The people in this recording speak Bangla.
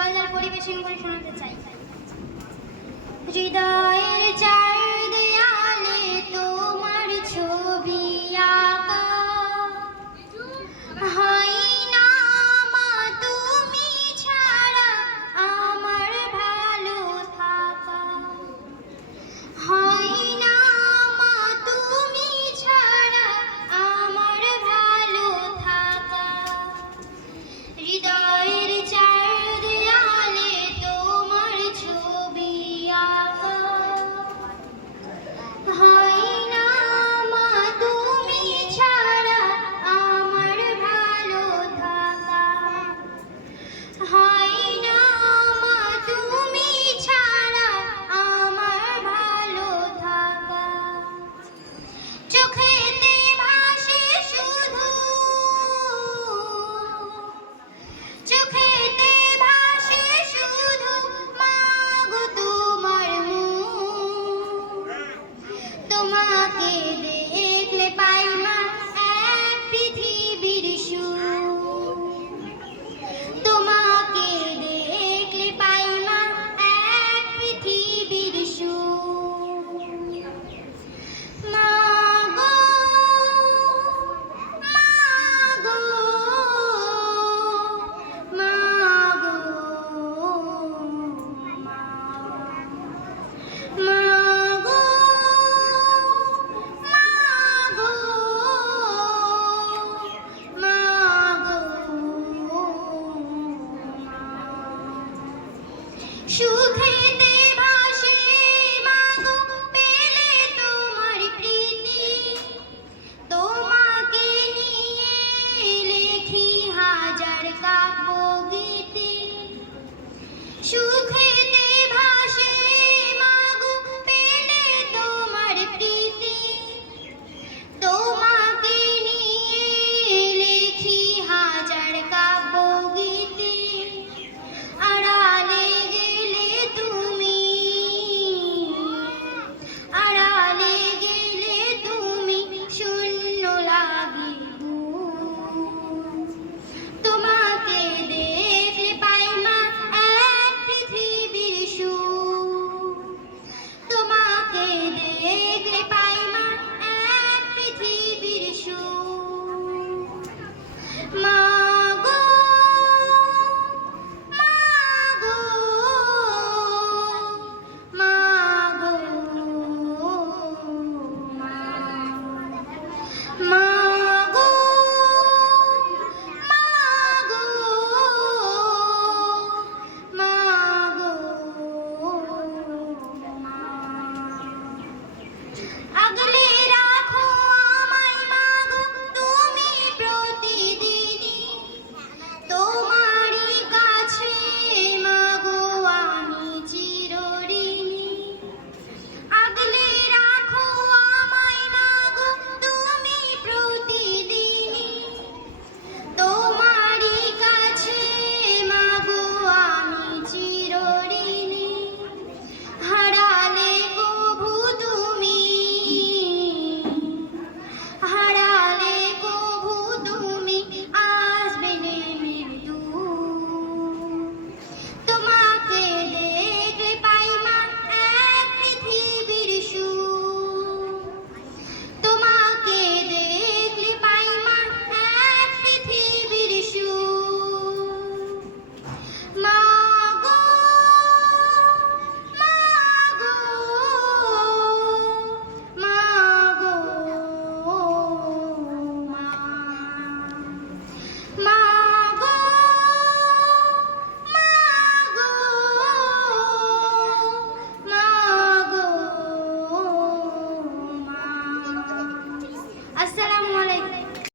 গলার পরিবেশন করে শোনাতে চাই। হৃদয়ের চার দেয়ালে তোমার ছবি আঁকা, হয় না মা তুমি ছাড়া আমার ভালো থাকা, হয় না মা তুমি ছাড়া আমার ভালো থাকা। হৃদয়ের চার দেয়ালে তোমার ছবি আঁকা, হয় না মা তুমি ছাড়া আমার ভালো থাকা, হয় না মা তুমি ছাড়া আমার ভালো থাকা। চোখেতে ভাসে শুধু, চোখেতে ভাসে শুধু মাগো তোমার মুখ। তোমাকে দেখলে পাই না এক পৃথিবীর সুখ, তোমাকে দেখলে পাই না এক পৃথিবীর সুখ। মাগো মাগো মাগো মাগো মাগো সুখেতে ভাসে মাগো পেলে তোমার প্রীতি, তোমাকে নিয়ে লেখি হাজার কাব্যগীতি। সুখেতে ভাসে মাগো পেলে তোমার প্রীতি, তোমাকে নিয়ে লেখি হাজার কাব্যগীতি। আড়ালে গেলে তুমি, আড়ালে গেলে তুমি শূন্য লাগে বুক। তোমাকে দেখলে পাই না এক পৃথিবীর সুখ, তোমাকে দেখলে পাই না এক পৃথিবীর সুখ। মাগো মাগো মাগো মাগো মাগো মাগো। अगर